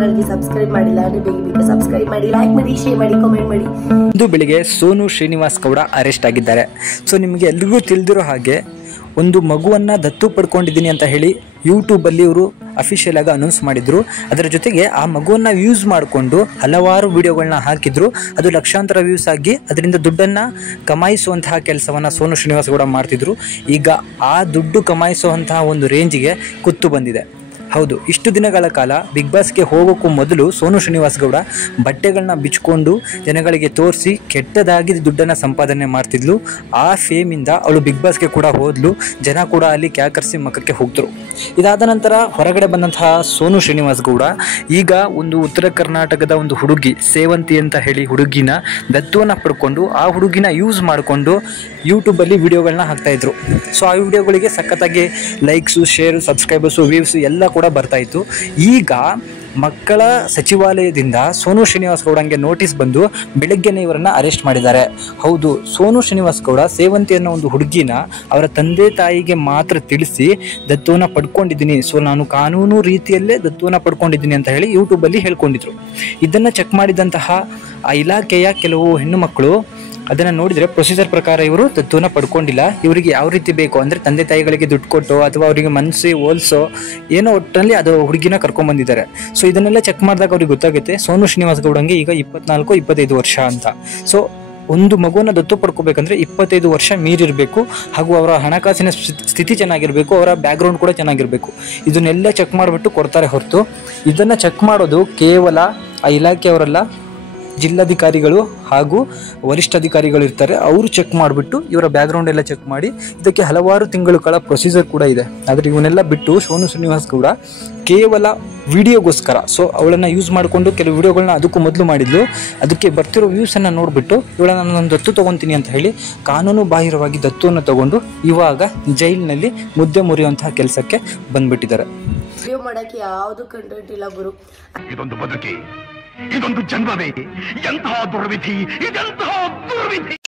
ಚಾನಲ್ಗೆ ಸಬ್ಸ್ಕ್ರೈಬ್ ಮಾಡಿಲ್ಲ ಅಂದ್ರೆ ಬೇಗ ಸಬ್ಸ್ಕ್ರೈಬ್ ಮಾಡಿ, ಲೈಕ್ ಮಾಡಿ, ಶೇರ್ ಮಾಡಿ, ಕಾಮೆಂಟ್ ಮಾಡಿ. ಇಂದು ಬೆಳಿಗ್ಗೆ ಸೋನು ಶ್ರೀನಿವಾಸ್ ಗೌಡ ಅರೆಸ್ಟ್ ಆಗಿದ್ದಾರೆ. ಸೊ ನಿಮಗೆ ಎಲ್ರಿಗೂ ತಿಳಿದಿರೋ ಹಾಗೆ ಒಂದು ಮಗುವನ್ನು ದತ್ತು ಪಡ್ಕೊಂಡಿದ್ದೀನಿ ಅಂತ ಹೇಳಿ ಯೂಟ್ಯೂಬಲ್ಲಿ ಇವರು ಅಫಿಷಿಯಲ್ ಆಗಿ ಅನೌನ್ಸ್ ಮಾಡಿದ್ರು. ಅದರ ಜೊತೆಗೆ ಆ ಮಗುವನ್ನು ಯೂಸ್ ಮಾಡಿಕೊಂಡು ಹಲವಾರು ವಿಡಿಯೋಗಳನ್ನ ಹಾಕಿದ್ರು. ಅದು ಲಕ್ಷಾಂತರ ವ್ಯೂಸ್ ಆಗಿ ಅದರಿಂದ ದುಡ್ಡನ್ನು ಕಮಾಯಿಸುವಂತಹ ಕೆಲಸವನ್ನು ಸೋನು ಶ್ರೀನಿವಾಸ್ ಗೌಡ ಮಾಡ್ತಿದ್ರು. ಈಗ ಆ ದುಡ್ಡು ಕಮಾಯಿಸುವಂತಹ ಒಂದು ರೇಂಜಿಗೆ ಕುತ್ತು ಬಂದಿದೆ. ಹೌದು, ಇಷ್ಟು ದಿನಗಳ ಕಾಲ ಬಿಗ್ ಬಾಸ್ಗೆ ಹೋಗೋಕ್ಕೂ ಮೊದಲು ಸೋನು ಶ್ರೀನಿವಾಸ್ ಗೌಡ ಬಟ್ಟೆಗಳನ್ನ ಬಿಚ್ಕೊಂಡು ಜನಗಳಿಗೆ ತೋರಿಸಿ ಕೆಟ್ಟದಾಗಿ ದುಡ್ಡನ್ನು ಸಂಪಾದನೆ ಮಾಡ್ತಿದ್ಲು. ಆ ಫೇಮಿಂದ ಅವಳು ಬಿಗ್ ಬಾಸ್ಗೆ ಕೂಡ ಹೋದ್ಲು. ಜನ ಕೂಡ ಅಲ್ಲಿ ಕ್ಯಾಕರ್ಸಿ ಮಕ್ಕಕ್ಕೆ ಹೋಗ್ತರು. ಇದಾದ ನಂತರ ಹೊರಗಡೆ ಬಂದಂತಹ ಸೋನು ಶ್ರೀನಿವಾಸ್ ಗೌಡ ಈಗ ಒಂದು ಉತ್ತರ ಕರ್ನಾಟಕದ ಒಂದು ಹುಡುಗಿ ಸೇವಂತಿ ಅಂತ ಹೇಳಿ ಹುಡುಗಿನ ದತ್ತುವನ್ನು ಪಡ್ಕೊಂಡು ಆ ಹುಡುಗಿನ ಯೂಸ್ ಮಾಡಿಕೊಂಡು ಯೂಟ್ಯೂಬಲ್ಲಿ ವಿಡಿಯೋಗಳನ್ನ ಹಾಕ್ತಾಯಿದ್ರು. ಸೊ ಆ ವಿಡಿಯೋಗಳಿಗೆ ಸಖತ್ತಾಗಿ ಲೈಕ್ಸು, ಶೇರು, ಸಬ್ಸ್ಕ್ರೈಬರ್ಸು, ವ್ಯೂವ್ಸು ಎಲ್ಲ ಕೂಡ ಬರ್ತಾಯಿತ್ತು. ಈಗ ಮಕ್ಕಳ ಸಚಿವಾಲಯದಿಂದ ಸೋನು ಶ್ರೀನಿವಾಸ್ ಗೌಡಂಗೆ ನೋಟಿಸ್ ಬಂದು ಬೆಳಗ್ಗೆನೇ ಇವರನ್ನು ಅರೆಸ್ಟ್ ಮಾಡಿದ್ದಾರೆ. ಹೌದು, ಸೋನು ಶ್ರೀನಿವಾಸ್ ಗೌಡ ಸೇವಂತಿ ಅನ್ನೋ ಒಂದು ಹುಡುಗಿನ ಅವರ ತಂದೆ ತಾಯಿಗೆ ಮಾತ್ರ ತಿಳಿಸಿ ದತ್ತುವನ್ನು ಪಡ್ಕೊಂಡಿದ್ದೀನಿ, ಸೊ ನಾನು ಕಾನೂನು ರೀತಿಯಲ್ಲೇ ದತ್ತುವನ್ನು ಪಡ್ಕೊಂಡಿದ್ದೀನಿ ಅಂತ ಹೇಳಿ ಯೂಟ್ಯೂಬಲ್ಲಿ ಹೇಳ್ಕೊಂಡಿದ್ರು. ಇದನ್ನು ಚೆಕ್ ಮಾಡಿದಂತಹ ಆ ಇಲಾಖೆಯ ಕೆಲವು ಹೆಣ್ಣು ಮಕ್ಕಳು ಅದನ್ನು ನೋಡಿದರೆ ಪ್ರೊಸೀಜರ್ ಪ್ರಕಾರ ಇವರು ದತ್ತುವನ್ನು ಪಡ್ಕೊಂಡಿಲ್ಲ, ಇವರಿಗೆ ಯಾವ ರೀತಿ ಬೇಕು ಅಂದರೆ ತಂದೆ ತಾಯಿಗಳಿಗೆ ದುಡ್ಡು ಕೊಟ್ಟು ಅಥವಾ ಅವರಿಗೆ ಮನಸ್ಸಿ ಹೋಲ್ಸೋ ಏನೋ ಒಟ್ಟಿನಲ್ಲಿ ಅದು ಹುಡುಗಿನ ಕರ್ಕೊಂಡ್ಬಂದಿದ್ದಾರೆ. ಸೊ ಇದನ್ನೆಲ್ಲ ಚೆಕ್ ಮಾಡಿದಾಗ ಅವ್ರಿಗೆ ಗೊತ್ತಾಗುತ್ತೆ ಸೋನು ಶ್ರೀನಿವಾಸ್ ಗೌಡಂಗೆ ಈಗ 24-25 ವರ್ಷ ಅಂತ. ಸೊ ಒಂದು ಮಗುವನ್ನು ದತ್ತು ಪಡ್ಕೋಬೇಕಂದ್ರೆ 25 ವರ್ಷ ಮೀರಿರಬೇಕು, ಹಾಗೂ ಅವರ ಹಣಕಾಸಿನ ಸ್ಥಿತಿ ಚೆನ್ನಾಗಿರಬೇಕು, ಅವರ ಬ್ಯಾಕ್ಗ್ರೌಂಡ್ ಕೂಡ ಚೆನ್ನಾಗಿರಬೇಕು. ಇದನ್ನೆಲ್ಲ ಚೆಕ್ ಮಾಡಿಬಿಟ್ಟು ಕೊಡ್ತಾರೆ ಹೊರತು ಇದನ್ನು ಚೆಕ್ ಮಾಡೋದು ಕೇವಲ ಆ ಇಲಾಖೆಯವರೆಲ್ಲ ಜಿಲ್ಲಾಧಿಕಾರಿಗಳು ಹಾಗೂ ವರಿಷ್ಠಾಧಿಕಾರಿಗಳು ಇರ್ತಾರೆ. ಅವರು ಚೆಕ್ ಮಾಡಿಬಿಟ್ಟು ಇವರ ಬ್ಯಾಕ್ಗ್ರೌಂಡ್ ಎಲ್ಲ ಚೆಕ್ ಮಾಡಿ ಇದಕ್ಕೆ ಹಲವಾರು ತಿಂಗಳುಗಳ ಪ್ರೊಸೀಜರ್ ಕೂಡ ಇದೆ. ಆದರೆ ಇವನ್ನೆಲ್ಲ ಬಿಟ್ಟು ಸೋನು ಶ್ರೀನಿವಾಸ್ ಗೌಡ ಕೇವಲ ವಿಡಿಯೋಗೋಸ್ಕರ, ಸೊ ಅವಳನ್ನು ಯೂಸ್ ಮಾಡಿಕೊಂಡು ಕೆಲವು ವಿಡಿಯೋಗಳನ್ನ ಅದಕ್ಕೂ ಮೊದಲು ಮಾಡಿದ್ಲು, ಅದಕ್ಕೆ ಬರ್ತಿರೋ ವ್ಯೂಸನ್ನು ನೋಡಿಬಿಟ್ಟು ಇವಳನ್ನು ನಾನು ದತ್ತು ತೊಗೊತೀನಿ ಅಂತ ಹೇಳಿ ಕಾನೂನು ಬಾಹಿರವಾಗಿ ದತ್ತುವನ್ನು ತಗೊಂಡು ಇವಾಗ ಜೈಲಿನಲ್ಲಿ ಮುದ್ದೆ ಮುರಿಯುವಂತಹ ಕೆಲಸಕ್ಕೆ ಬಂದ್ಬಿಟ್ಟಿದ್ದಾರೆ. ವಿಡಿಯೋ ಮಾಡಕ್ಕೆ ಯಾವುದು ಕಂಟೆಂಟ್ ಇಲ್ಲ ಗುರು. ಇದೊಂದು ಬದುಕಿ, ಇದೊಂದು ಜನ್ಮವೇ, ಎಂತಹ ದುರ್ವಿಧಿ, ಇದೆಂತಹ ದುರ್ವಿಧಿ.